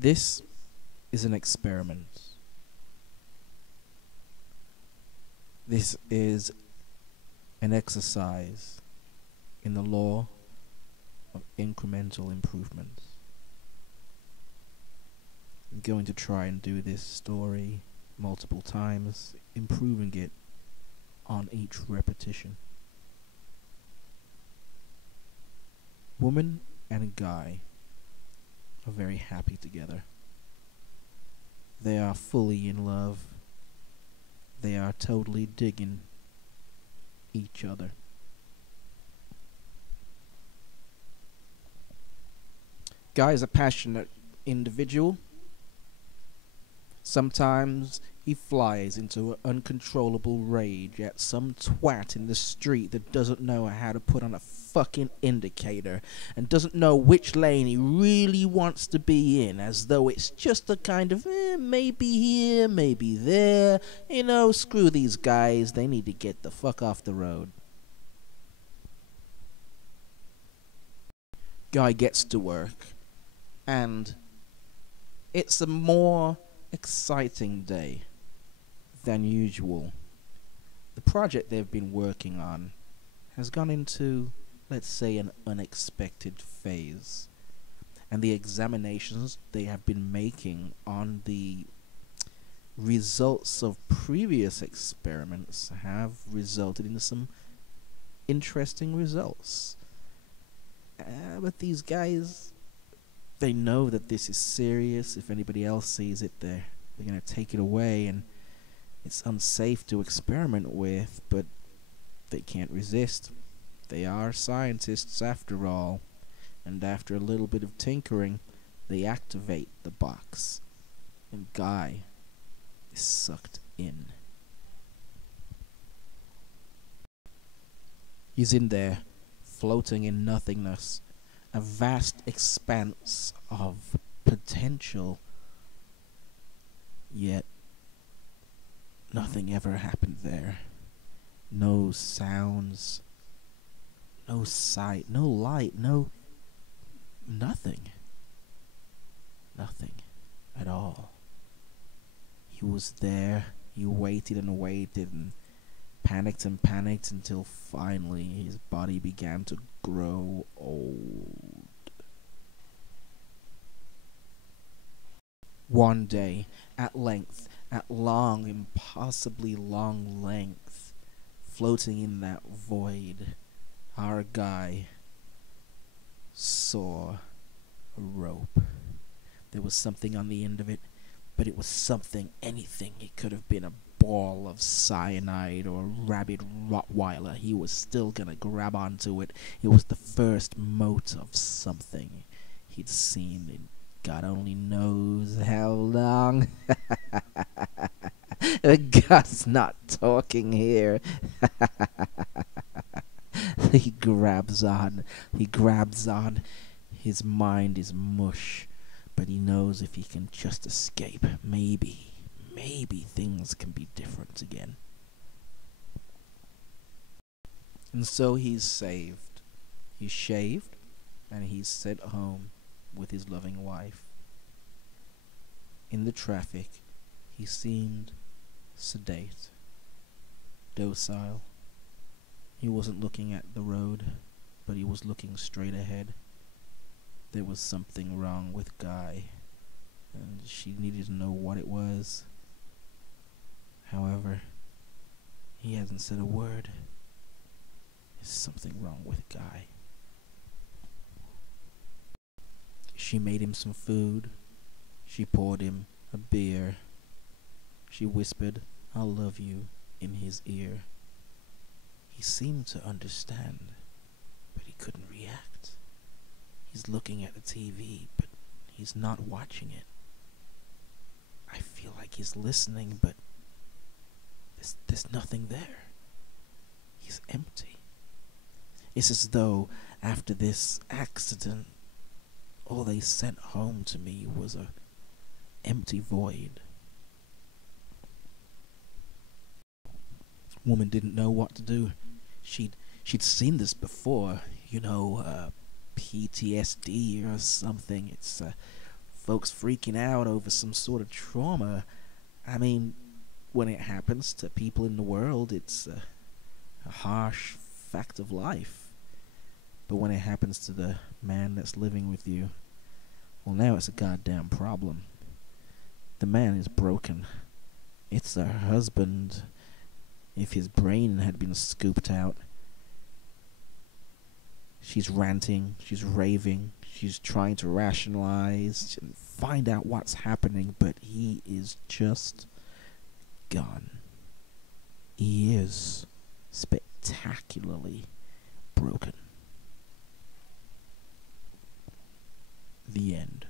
This is an experiment. This is an exercise in the law of incremental improvement. I'm going to try and do this story multiple times, improving it on each repetition. Woman and guy are very happy together. They are fully in love. They are totally digging each other. Guy is a passionate individual. Sometimes he flies into an uncontrollable rage at some twat in the street that doesn't know how to put on a fucking indicator and doesn't know which lane he really wants to be in, as though it's just a kind of maybe here, maybe there. You know, screw these guys, they need to get the fuck off the road. Guy gets to work, and it's a more exciting day than usual. The project they've been working on has gone into, let's say, an unexpected phase, and the examinations they have been making on the results of previous experiments have resulted in some interesting results. But these guys, they know that this is serious. If anybody else sees it, they're going to take it away, and it's unsafe to experiment with, but they can't resist. They are scientists after all, and after a little bit of tinkering, they activate the box, and Guy is sucked in. He's in there, floating in nothingness, a vast expanse of potential, yet nothing ever happened there. No sounds, no sight, no light, nothing. Nothing at all. He was there, he waited and waited and panicked until finally his body began to grow old. One day, at length, at long, impossibly long length, floating in that void, our Guy saw a rope. There was something on the end of it, but it was something, anything. It could have been a ball of cyanide or a rabid Rottweiler. He was still gonna grab onto it. It was the first mote of something he'd seen in God only knows how long. God's not talking here. He grabs on. His mind is mush, but he knows if he can just escape, maybe things can be different again. And so he's saved. He's shaved, and he's sent home with his loving wife. In the traffic, he seemed sedate, docile. He wasn't looking at the road, but he was looking straight ahead. There was something wrong with Guy, and she needed to know what it was. However, he hasn't said a word. There's something wrong with Guy. She made him some food. She poured him a beer. She whispered, "I love you," in his ear. He seemed to understand, but he couldn't react. He's looking at the TV, but he's not watching it. I feel like he's listening, but there's nothing there. He's empty. It's as though after this accident, all they sent home to me was a empty void. Woman didn't know what to do. She'd seen this before, PTSD or something. It's folks freaking out over some sort of trauma. I mean, when it happens to people in the world, it's a harsh fact of life. But when it happens to the man that's living with you, well, now it's a goddamn problem. The man is broken. It's the husband. If his brain had been scooped out, she's ranting, she's raving, she's trying to rationalize and find out what's happening, but he is just gone. He is spectacularly broken. The end.